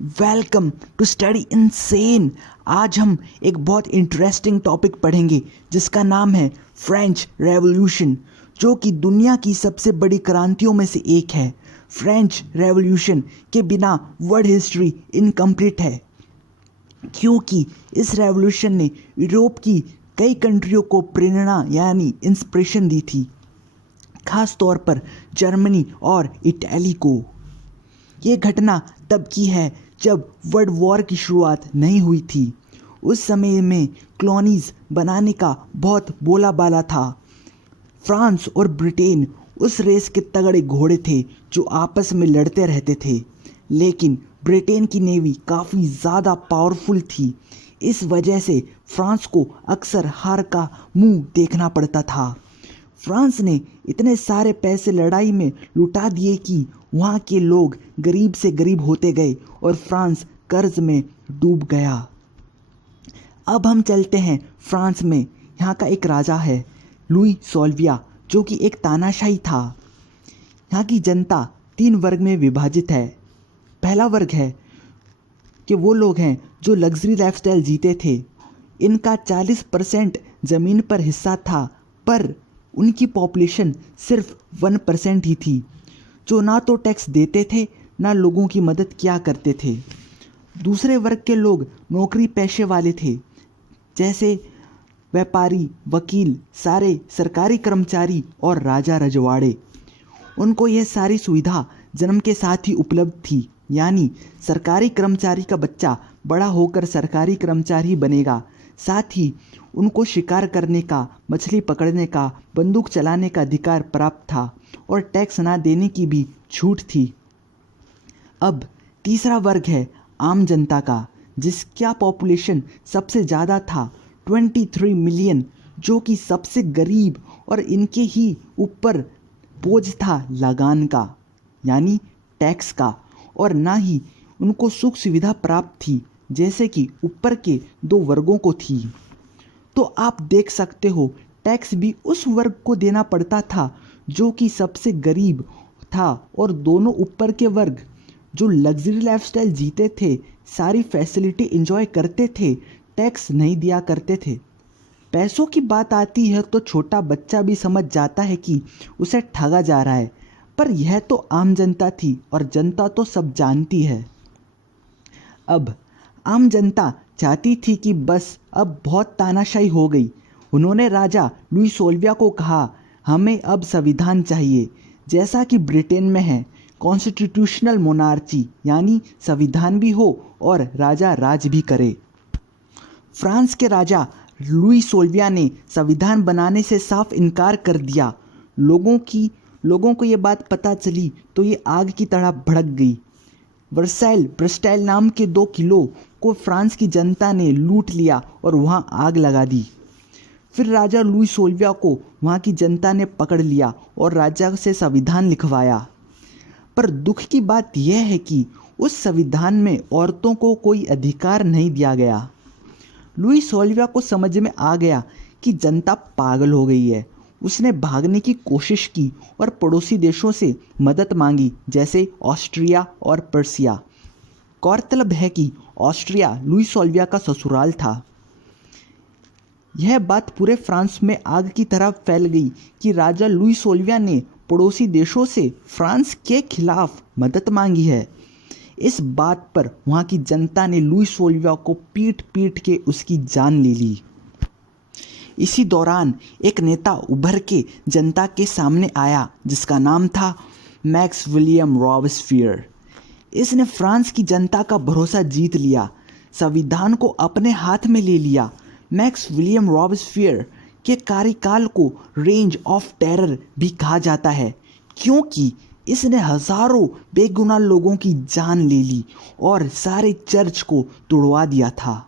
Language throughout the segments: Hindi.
Welcome to study insane. आज हम एक बहुत इंटरेस्टिंग टॉपिक पढ़ेंगे जिसका नाम है फ्रेंच रेवोल्यूशन, जो कि दुनिया की सबसे बड़ी क्रांतियों में से एक है। फ्रेंच रेवोल्यूशन के बिना वर्ल्ड हिस्ट्री इनकम्प्लीट है, क्योंकि इस रेवोल्यूशन ने यूरोप की कई कंट्रियों को प्रेरणा यानी इंस्पिरेशन दी थी, खास तौर पर जर्मनी और इटली को। ये घटना तब की है जब वर्ल्ड वॉर की शुरुआत नहीं हुई थी। उस समय में कॉलोनीज बनाने का बहुत बोलाबाला था। फ्रांस और ब्रिटेन उस रेस के तगड़े घोड़े थे जो आपस में लड़ते रहते थे, लेकिन ब्रिटेन की नेवी काफ़ी ज़्यादा पावरफुल थी। इस वजह से फ्रांस को अक्सर हार का मुंह देखना पड़ता था। फ्रांस ने इतने सारे पैसे लड़ाई में लुटा दिए कि वहाँ के लोग गरीब से गरीब होते गए और फ्रांस कर्ज में डूब गया। अब हम चलते हैं फ्रांस में। यहाँ का एक राजा है लुई सोल्विया, जो कि एक तानाशाही था। यहाँ की जनता 3 वर्ग में विभाजित है। पहला वर्ग है कि वो लोग हैं जो लग्जरी लाइफस्टाइल जीते थे। इनका 40% ज़मीन पर हिस्सा था, पर उनकी पॉपुलेशन सिर्फ 1% ही थी, जो ना तो टैक्स देते थे ना लोगों की मदद किया करते थे। दूसरे वर्ग के लोग नौकरी पेशे वाले थे, जैसे व्यापारी, वकील, सारे सरकारी कर्मचारी और राजा रजवाड़े। उनको यह सारी सुविधा जन्म के साथ ही उपलब्ध थी, यानी सरकारी कर्मचारी का बच्चा बड़ा होकर सरकारी कर्मचारी बनेगा। साथ ही उनको शिकार करने का, मछली पकड़ने का, बंदूक चलाने का अधिकार प्राप्त था और टैक्स ना देने की भी छूट थी। अब तीसरा वर्ग है आम जनता का, जिसका पॉपुलेशन सबसे ज़्यादा था 23 मिलियन, जो कि सबसे गरीब, और इनके ही ऊपर बोझ था लगान का यानी टैक्स का, और ना ही उनको सुख सुविधा प्राप्त थी जैसे कि ऊपर के 2 वर्गों को थी। तो आप देख सकते हो, टैक्स भी उस वर्ग को देना पड़ता था जो कि सबसे गरीब था, और दोनों ऊपर के वर्ग जो लग्जरी लाइफस्टाइल जीते थे, सारी फैसिलिटी एंजॉय करते थे, टैक्स नहीं दिया करते थे। पैसों की बात आती है तो छोटा बच्चा भी समझ जाता है कि उसे ठगा जा रहा है, पर यह तो आम जनता थी और जनता तो सब जानती है। अब आम जनता चाहती थी कि बस अब बहुत तानाशाही हो गई। उन्होंने राजा लुई सोल्विया को कहा, हमें अब संविधान चाहिए जैसा कि ब्रिटेन में है, कॉन्स्टिट्यूशनल मोनार्ची, यानी संविधान भी हो और राजा राज भी करे। फ्रांस के राजा लुई सोल्विया ने संविधान बनाने से साफ इनकार कर दिया। लोगों को ये बात पता चली तो ये आग की तरह भड़क गई। वर्साइल ब्रस्टाइल नाम के 2 किलों को फ्रांस की जनता ने लूट लिया और वहां आग लगा दी। फिर राजा लुई सोल्विया को वहां की जनता ने पकड़ लिया और राजा से संविधान लिखवाया। पर दुख की बात यह है कि उस संविधान में औरतों को कोई अधिकार नहीं दिया गया। लुई सोल्विया को समझ में आ गया कि जनता पागल हो गई है। उसने भागने की कोशिश की और पड़ोसी देशों से मदद मांगी, जैसे ऑस्ट्रिया और पर्सिया। गौरतलब है कि ऑस्ट्रिया लुई सोल्विया का ससुराल था। यह बात पूरे फ्रांस में आग की तरह फैल गई कि राजा लुई सोल्विया ने पड़ोसी देशों से फ्रांस के खिलाफ मदद मांगी है। इस बात पर वहाँ की जनता ने लुई सोल्विया को पीट पीट के उसकी जान ले ली। इसी दौरान एक नेता उभर के जनता के सामने आया, जिसका नाम था मैक्सविलियम रॉबेस्पियर। इसने फ्रांस की जनता का भरोसा जीत लिया, संविधान को अपने हाथ में ले लिया। मैक्सविलियम रॉबेस्पियर के कार्यकाल को रेंज ऑफ टेरर भी कहा जाता है, क्योंकि इसने हजारों बेगुनाह लोगों की जान ले ली और सारे चर्च को तोड़वा दिया था।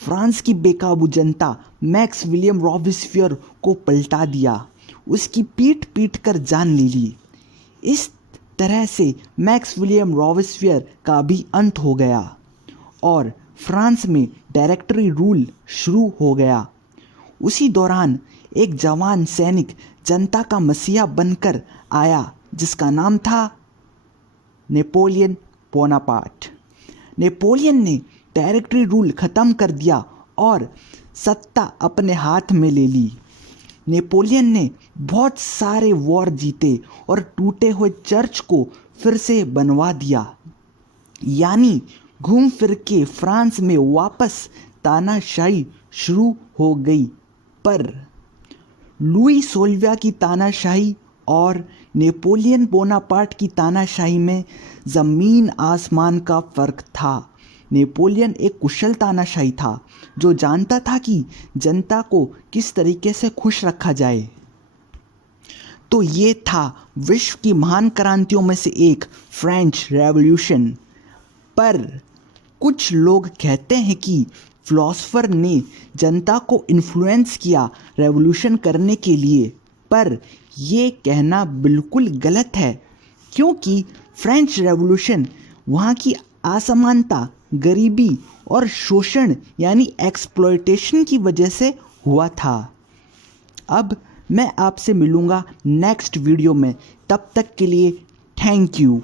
फ्रांस की बेकाबू जनता मैक्सविलियम रॉबेस्पियर को पलटा दिया, उसकी पीट पीट कर जान ले ली। इस तरह से मैक्सविलियम रॉबेस्पियर का भी अंत हो गया और फ्रांस में डायरेक्टरी रूल शुरू हो गया। उसी दौरान एक जवान सैनिक जनता का मसीहा बनकर आया, जिसका नाम था नेपोलियन बोनापार्ट। नेपोलियन ने टेरिटरी रूल ख़त्म कर दिया और सत्ता अपने हाथ में ले ली। नेपोलियन ने बहुत सारे वॉर जीते और टूटे हुए चर्च को फिर से बनवा दिया, यानी घूम फिर के फ्रांस में वापस तानाशाही शुरू हो गई। पर लुई 16वां की तानाशाही और नेपोलियन बोनापार्ट की तानाशाही में ज़मीन आसमान का फ़र्क था। नेपोलियन एक कुशल तानाशाही था जो जानता था कि जनता को किस तरीके से खुश रखा जाए। तो ये था विश्व की महान क्रांतियों में से एक, फ्रेंच रेवोल्यूशन। पर कुछ लोग कहते हैं कि फिलोसोफर ने जनता को इन्फ्लुएंस किया रेवोल्यूशन करने के लिए, पर ये कहना बिल्कुल गलत है, क्योंकि फ्रेंच रेवोल्यूशन वहाँ की असमानता, गरीबी और शोषण यानी एक्सप्लॉयटेशन की वजह से हुआ था। अब मैं आपसे मिलूँगा नेक्स्ट वीडियो में, तब तक के लिए थैंक यू।